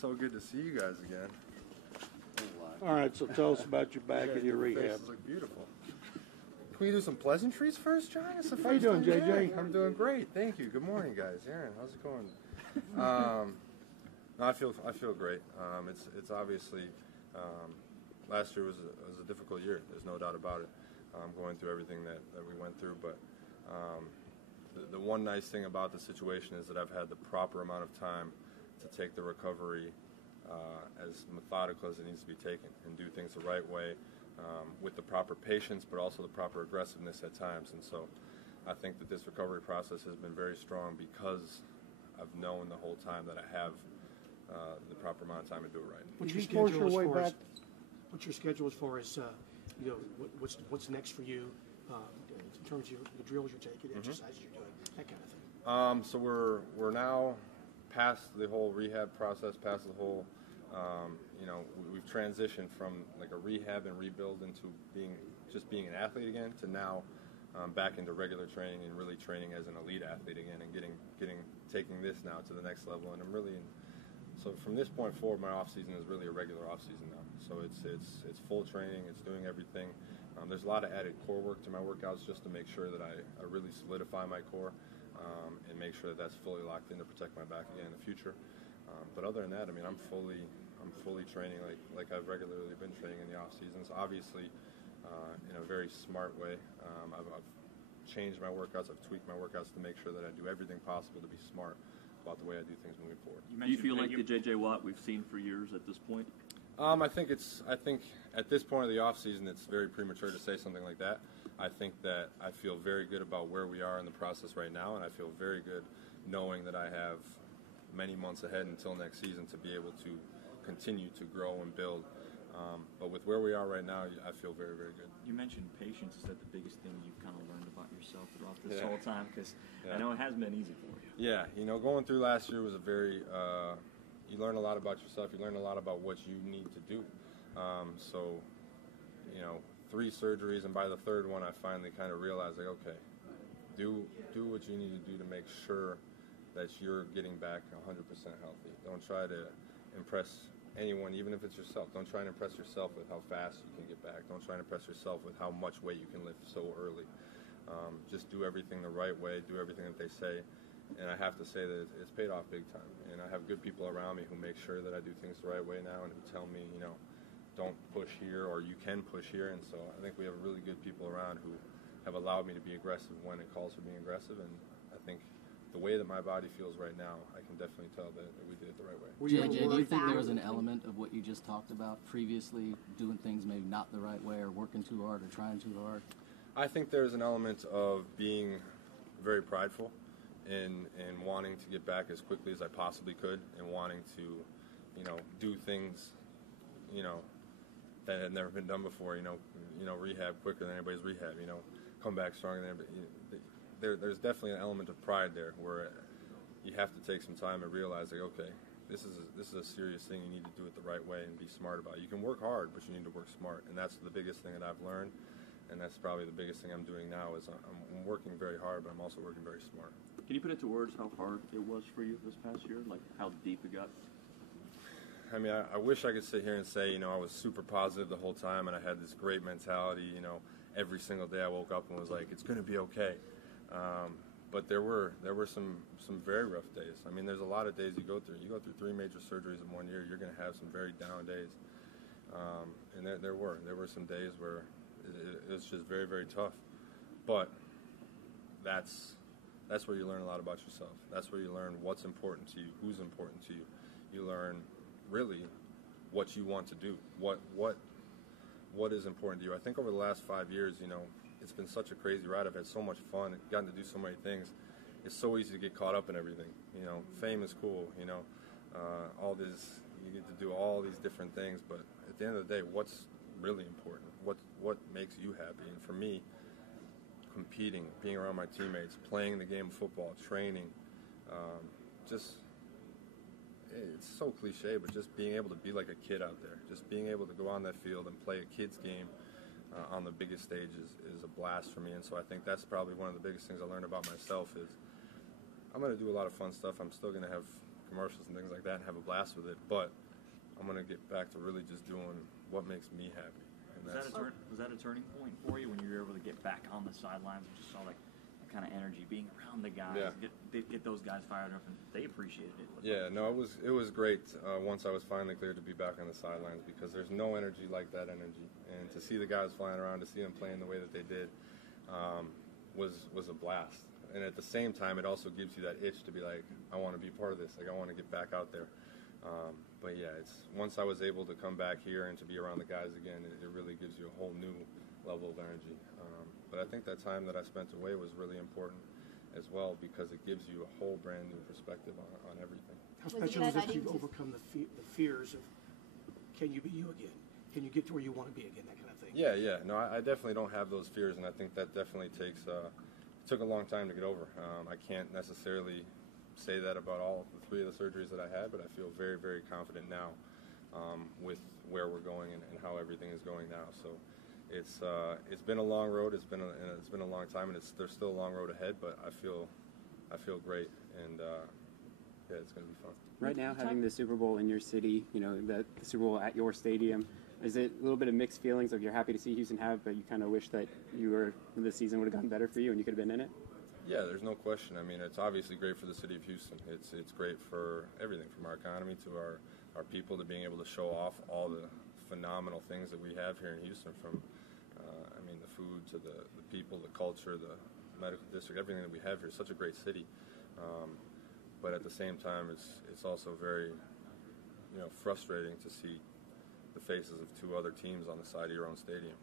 so good to see you guys again. All right, so tell us about your back and your rehab. Faces look beautiful. Can we do some pleasantries first, John? It's the How you doing, first time. JJ? I'm doing great, thank you. Good morning, guys. Aaron, how's it going? No, I feel great. It's obviously last year was a difficult year. There's no doubt about it. Going through everything that we went through, but the one nice thing about the situation is that I've had the proper amount of time to take the recovery as methodical as it needs to be taken and do things the right way with the proper patience, but also the proper aggressiveness at times. And so I think that this recovery process has been very strong because I've known the whole time that I have the proper amount of time to do it right. What's your schedule as far as what's next for you in terms of the drills you're taking, exercises you're doing, that kind of thing? So we're now past the whole rehab process, past the whole, we've transitioned from like a rehab and rebuild into being an athlete again to now back into regular training and really training as an elite athlete again and taking this now to the next level. And I'm really so from this point forward, my off season is really a regular off season now. So it's full training, it's doing everything. There's a lot of added core work to my workouts just to make sure that I really solidify my core and make sure that that's fully locked in to protect my back again in the future. But other than that, I mean, I'm fully training like I've regularly been training in the off seasons. Obviously, in a very smart way. I've changed my workouts. I've tweaked my workouts to make sure that I do everything possible to be smart about the way I do things moving forward. Do you feel like the J.J. Watt we've seen for years at this point? I think at this point of the off season, it's very premature to say something like that. I think that I feel very good about where we are in the process right now, and I feel very good knowing that I have many months ahead until next season to be able to continue to grow and build. But with where we are right now, I feel very, very good. You mentioned patience. Is that the biggest thing you've kind of learned about yourself throughout this whole time? Because I know it hasn't been easy for you. Yeah, going through last year was a very you learn a lot about yourself. You learn a lot about what you need to do. So 3 surgeries, and by the third one, I finally kind of realized, like, okay, do what you need to do to make sure that you're getting back 100% healthy. Don't try to impress anyone, even if it's yourself. Don't try and impress yourself with how fast you can get back. Don't try and impress yourself with how much weight you can lift so early. Just do everything the right way. Do everything that they say. And I have to say that it's paid off big time. And I have good people around me who make sure that I do things the right way now and who tell me, don't push here or you can push here. And so I think we have really good people around who have allowed me to be aggressive when it calls for being aggressive. And I think the way that my body feels right now, I can definitely tell that we did it the right way. JJ, do you think there was an element of what you just talked about previously, doing things maybe not the right way or working too hard or trying too hard? I think there's an element of being very prideful and wanting to get back as quickly as I possibly could and wanting to, do things, that had never been done before, rehab quicker than anybody's rehab, come back stronger than anybody. There's definitely an element of pride there where you have to take some time and realize, like, okay, this is a serious thing. You need to do it the right way and be smart about it. You can work hard, but you need to work smart, and that's the biggest thing that I've learned, and that's probably the biggest thing I'm doing now is I'm working very hard, but I'm also working very smart. Can you put into words how hard it was for you this past year, like how deep it got? I mean, I wish I could sit here and say, I was super positive the whole time and I had this great mentality, every single day I woke up and was like, it's going to be okay. But there were some very rough days. I mean, there's a lot of days you go through. You go through 3 major surgeries in 1 year. You're going to have some very down days. And there were some days where it was just very, very tough. But that's where you learn a lot about yourself. That's where you learn what's important to you, who's important to you. You learn really what you want to do, what is important to you. I think over the last 5 years, it's been such a crazy ride. I've had so much fun, gotten to do so many things. It's so easy to get caught up in everything. Fame is cool. All this, you get to do all these different things. But at the end of the day, what's really important? What makes you happy? And for me, competing, being around my teammates, playing the game of football, training, it's so cliche, but just being able to be like a kid out there, just being able to go on that field and play a kid's game on the biggest stage is a blast for me. And so I think that's probably one of the biggest things I learned about myself is I'm going to do a lot of fun stuff. I'm still going to have commercials and things like that and have a blast with it. But I'm going to get back to really just doing what makes me happy. And Was that a turning point for you when you were able to get back on the sidelines and just saw like that kind of energy, being around the guys, get those guys fired up, and they appreciated it? Yeah, no, it was great once I was finally cleared to be back on the sidelines, because there's no energy like that energy, and to see the guys flying around, to see them playing the way that they did, was a blast. And at the same time, it also gives you that itch to be like, I want to be part of this. Like, I want to get back out there. But yeah, once I was able to come back here and to be around the guys again, it really gives you a whole new level of energy. But I think that time that I spent away was really important as well, because it gives you a whole brand new perspective on everything. How special is it to overcome the fears of, can you be you again? Can you get to where you want to be again? That kind of thing. Yeah. No, I definitely don't have those fears, and I think that definitely took a long time to get over. I can't necessarily say that about all the 3 of the surgeries that I had, but I feel very, very confident now with where we're going and how everything is going now. So it's been a long road. It's been a long time, and there's still a long road ahead. But I feel great, and yeah, it's going to be fun. Right now, having the Super Bowl in your city, the Super Bowl at your stadium, is it a little bit of mixed feelings? Like, you're happy to see Houston have, but you kind of wish that the season would have gotten better for you and you could have been in it? Yeah, there's no question. I mean, it's obviously great for the city of Houston. It's great for everything, from our economy to our people, to being able to show off all the phenomenal things that we have here in Houston, from the food to the people, the culture, the medical district, everything that we have here. It's such a great city. But at the same time, it's also very frustrating to see the faces of 2 other teams on the side of your own stadium.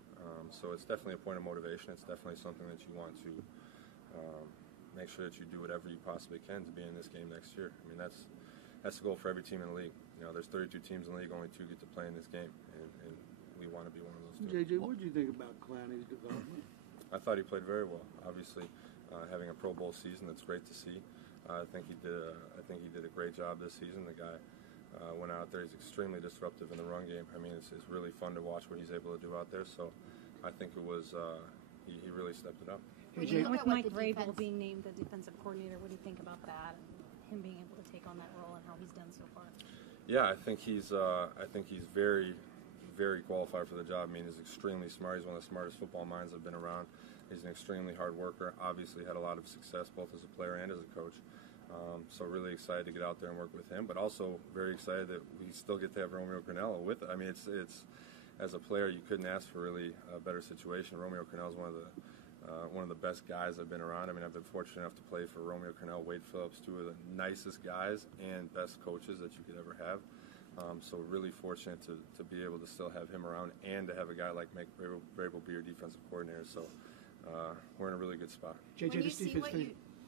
So it's definitely a point of motivation. It's definitely something that you want to make sure that you do whatever you possibly can to be in this game next year. I mean, that's the goal for every team in the league. There's 32 teams in the league, only 2 get to play in this game, and we want to be one of those 2. JJ, what did you think about Clowney's development? I thought he played very well. Obviously, having a Pro Bowl season, that's great to see. I think he did a great job this season. The guy went out there. He's extremely disruptive in the run game. I mean, it's really fun to watch what he's able to do out there. So I think it was he really stepped it up. With Mike Vrabel being named the defensive coordinator, what do you think about that, and him being able to take on that role and how he's done so far? Yeah, I think he's very, very qualified for the job. I mean, he's extremely smart. He's one of the smartest football minds I've been around. He's an extremely hard worker. Obviously had a lot of success both as a player and as a coach. So really excited to get out there and work with him, but also very excited that we still get to have Romeo Crennel with it. I mean, it's as a player, you couldn't ask for really a better situation. Romeo Crennel is one of the best guys I've been around. I mean, I've been fortunate enough to play for Romeo Crennel, Wade Phillips, 2 of the nicest guys and best coaches that you could ever have. So really fortunate to be able to still have him around and to have a guy like Mike Vrabel be your defensive coordinator. So we're in a really good spot. JJ,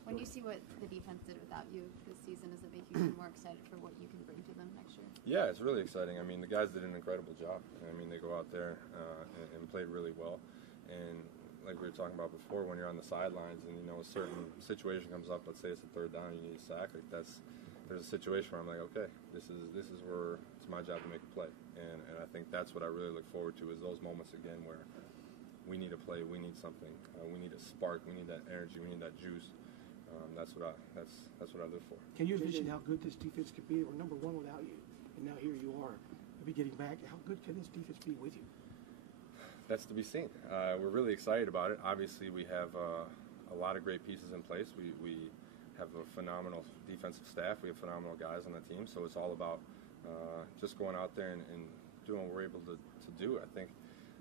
When you see what the defense did without you this season, does it make you more excited for what you can bring to them next year? Yeah, it's really exciting. I mean, the guys did an incredible job. I mean, they go out there and played really well. And like we were talking about before, when you're on the sidelines and a certain situation comes up, let's say it's a 3rd down, you need a sack. Like there's a situation where I'm like, okay, this is where it's my job to make a play. And I think that's what I really look forward to, is those moments again where we need a play, we need something, we need a spark, we need that energy, we need that juice. That's what I live for. Can you envision how good this defense could be? We're number 1 without you, and now here you are. Maybe getting back. How good can this defense be with you? That's to be seen. We're really excited about it. Obviously, we have a lot of great pieces in place. We have a phenomenal defensive staff. We have phenomenal guys on the team. So it's all about just going out there and doing what we're able to do. I think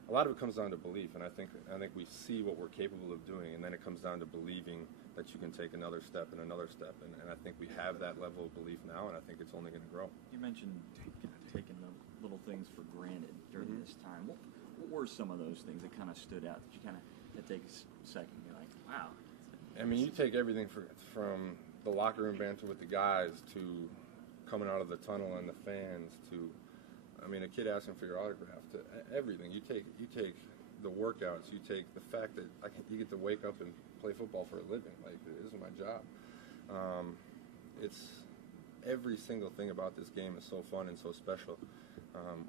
a lot of it comes down to belief, and I think we see what we're capable of doing, and then it comes down to believing that you can take another step and another step, and I think we have that level of belief now, and I think it's only going to grow. You mentioned taking the little things for granted during this time. What were some of those things that kind of stood out that you kind of take a second and be like, wow? I mean, you take everything from the locker room banter with the guys to coming out of the tunnel and the fans to, I mean, a kid asking for your autograph, to everything. You take the workouts. You take the fact that you get to wake up and play football for a living. Like, this is my job. It's every single thing about this game is so fun and so special.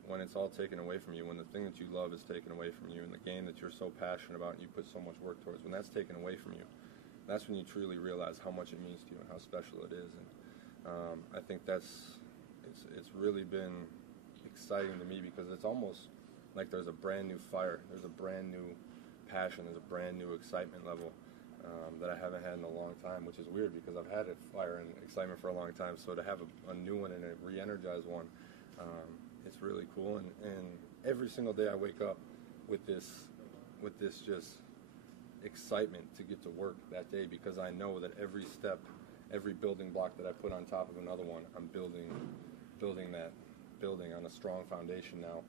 When it's all taken away from you, when the thing that you love is taken away from you, and the game that you're so passionate about and you put so much work towards, when that's taken away from you, that's when you truly realize how much it means to you and how special it is. And I think it's really been exciting to me because it's almost like there's a brand new fire, there's a brand new passion, there's a brand new excitement level that I haven't had in a long time, which is weird because I've had a fire and excitement for a long time. So to have a new one and a re-energized one, it's really cool. And every single day I wake up with this just excitement to get to work that day because I know that every step, every building block that I put on top of another one, I'm building that building on a strong foundation now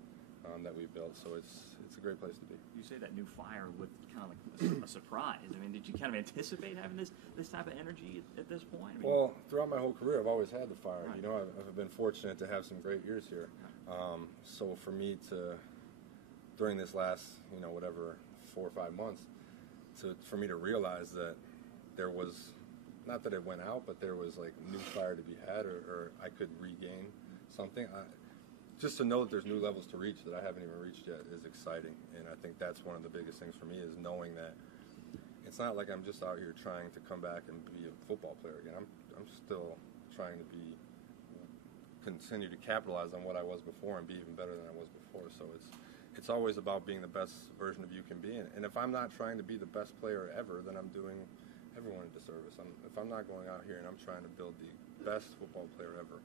that we've built. So it's a great place to be. You say that new fire with kind of like a surprise. I mean, did you kind of anticipate having this type of energy at this point? I mean, well, throughout my whole career, I've always had the fire. Right. You know, I've been fortunate to have some great years here. So for me to, during this last, 4 or 5 months, for me to realize that there was, not that it went out, but there was like new fire to be had, or I could regain something. Just to know that there's new levels to reach that I haven't even reached yet is exciting, and I think that's one of the biggest things for me is knowing that it's not like I'm just out here trying to come back and be a football player again. I'm still trying to continue to capitalize on what I was before and be even better than I was before. So it's always about being the best version of you can be, and if I'm not trying to be the best player ever, then I'm doing everyone a disservice. If I'm not going out here and I'm trying to build the best football player ever,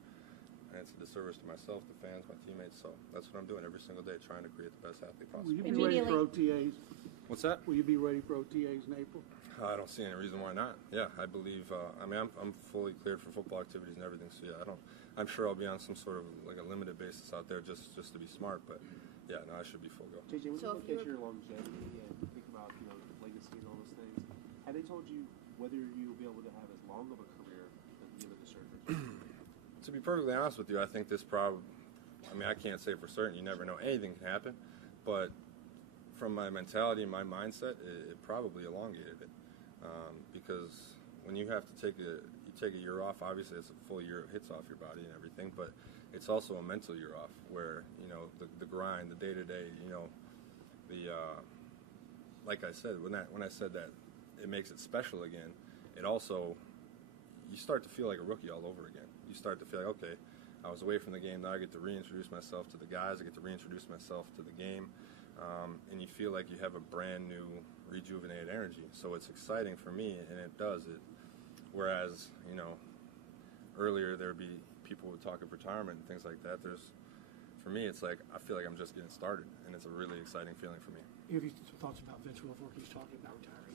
and it's a disservice to myself, the fans, my teammates. So that's what I'm doing every single day, trying to create the best athlete possible. Will you be ready for OTAs? What's that? Will you be ready for OTAs in April? I don't see any reason why not. Yeah, I believe. I'm fully cleared for football activities and everything. So yeah, I'm sure I'll be on some sort of like a limited basis out there just to be smart. But yeah, no, I should be full go. JJ, when So you if look at you're- your longevity and think about the legacy and all those things, have they told you whether you'll be able to have as long of a career at the end of the surgery? To be perfectly honest with you, I think this I can't say for certain. You never know. Anything can happen. But from my mentality and my mindset, it probably elongated it. Because when you have to take a year off, obviously it's a full year of hits off your body and everything, but it's also a mental year off where, the grind, the day-to-day, like I said, when I said that it makes it special again, it also, you start to feel like a rookie all over again. You start to feel like, okay, I was away from the game, now I get to reintroduce myself to the guys, I get to reintroduce myself to the game, and you feel like you have a brand new, rejuvenated energy. So it's exciting for me, and it does it. Whereas, earlier there would be people would talk of retirement and things like that. For me, it's like, I feel like I'm just getting started, and it's a really exciting feeling for me. Have you thoughts about Vince Wilfork? He's talking about retiring.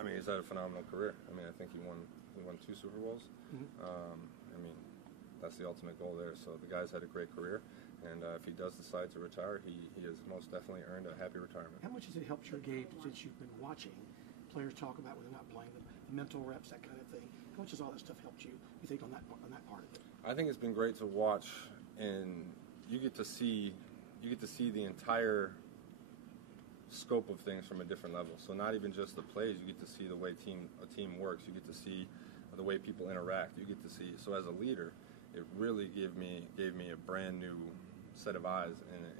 I mean, he's had a phenomenal career. I mean, I think he won 2 Super Bowls. That's the ultimate goal there. So the guy's had a great career, and if he does decide to retire, he has most definitely earned a happy retirement. How much has it helped your game since you've been watching players talk about when they're not playing, the mental reps, that kind of thing? How much has all that stuff helped you think, on that part of it? I think it's been great to watch, and you get to see the entire scope of things from a different level. So not even just the plays, you get to see the way a team works. You get to see the way people interact. You get to see. So as a leader, it really gave me a brand new set of eyes,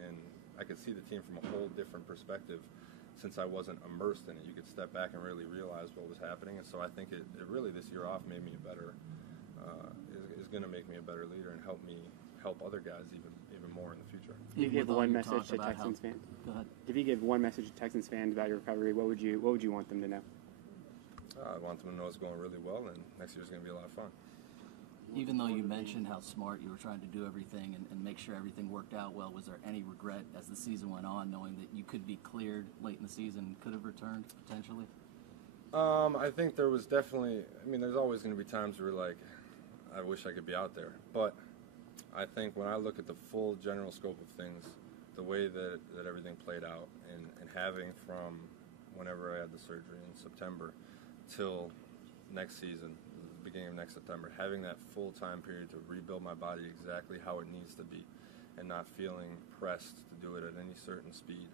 and I could see the team from a whole different perspective. Since I wasn't immersed in it, you could step back and really realize what was happening. And so I think it really, this year off, made me a better, is going to make me a better leader and help other guys even more in the future. If you give With all one you message talked to about Texans fans, Go ahead. if you give one message to Texans fans about your recovery, what would you want them to know? I want them to know it's going really well, and next year's going to be a lot of fun. Even though you mentioned how smart you were trying to do everything and make sure everything worked out well, was there any regret as the season went on, knowing that you could be cleared late in the season, could have returned potentially? I think there was definitely, there's always going to be times where like, I wish I could be out there. But I think when I look at the full general scope of things, the way that everything played out, and having from whenever I had the surgery in September till next season, the beginning of next September, having that full time period to rebuild my body exactly how it needs to be and not feeling pressed to do it at any certain speed,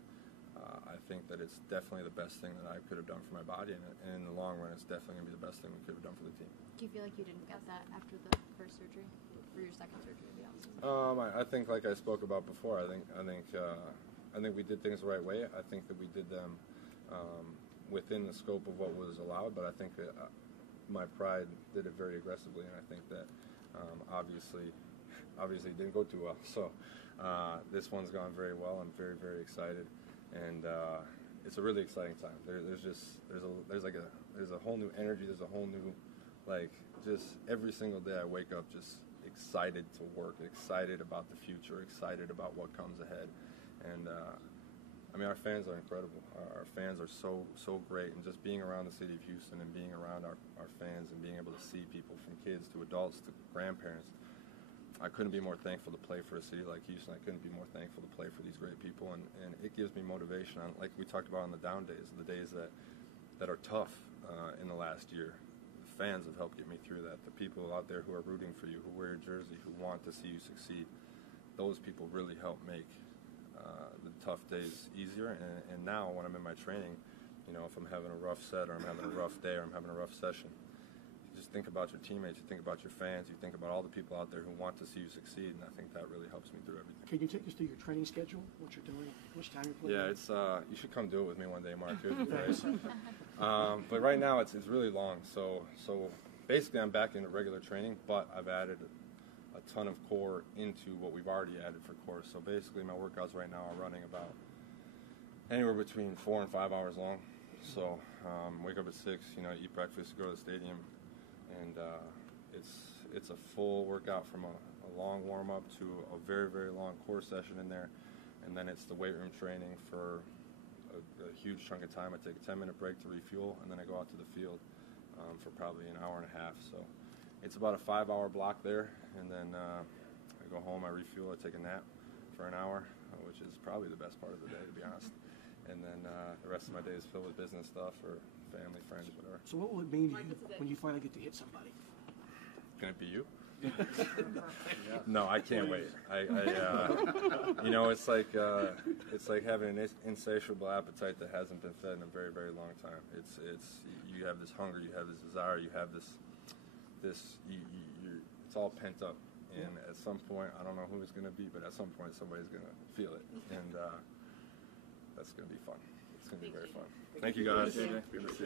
I think that it's definitely the best thing that I could have done for my body, and in the long run, it's definitely going to be the best thing we could have done for the team. Do you feel like you didn't get that after the first surgery, or your second surgery, to be honest? I think, like I spoke about before, I think we did things the right way. I think that we did them within the scope of what was allowed, but I think that my pride did it very aggressively, and I think that Obviously it didn't go too well. So this one's gone very well. I'm very, very excited, and it's a really exciting time. There's a whole new energy. There's a whole new, like, just every single day I wake up just excited to work, excited about the future, excited about what comes ahead, and I mean, our fans are incredible. Our fans are so great, and just being around the city of Houston and being around our fans and being able to see people from kids to adults to grandparents, I couldn't be more thankful to play for a city like Houston. I couldn't be more thankful to play for these great people, and it gives me motivation. Like we talked about on the down days, the days that are tough in the last year. The fans have helped get me through that. The people out there who are rooting for you, who wear your jersey, who want to see you succeed, those people really help make the tough days easier. And now when I'm in my training, you know, if I'm having a rough set or I'm having a rough day or I'm having a rough session, you just think about your teammates, you think about your fans, you think about all the people out there who want to see you succeed, and I think that really helps me through everything. Can you take us through your training schedule, what you're doing, how much time you're putting Yeah, in? it's you should come do it with me one day, Mark. Here's the price. But right now it's really long. So basically I'm back into regular training, but I've added a ton of core into what we've already added for core. So basically my workouts right now are running about anywhere between 4 and 5 hours long. So wake up at 6, you know, eat breakfast, go to the stadium, and it's a full workout from a long warm-up to a very, very long core session in there. And then it's the weight room training for a huge chunk of time. I take a 10-minute break to refuel, and then I go out to the field for probably an hour and a half. So it's about a 5-hour block there, and then I go home, I refuel, I take a nap for an hour, which is probably the best part of the day, to be honest. And then the rest of my day is filled with business stuff or family, friends, whatever. So what will it mean to you when you finally get to hit somebody? Can it be you? No, I can't wait. You know, it's like having an insatiable appetite that hasn't been fed in a very, very long time. It's you have this hunger, you have this desire, you have this it's all pent up. And at some point, I don't know who it's going to be, but at some point, somebody's going to feel it, and that's going to be fun. It's going to be very fun. Thank you, guys. Good to see you.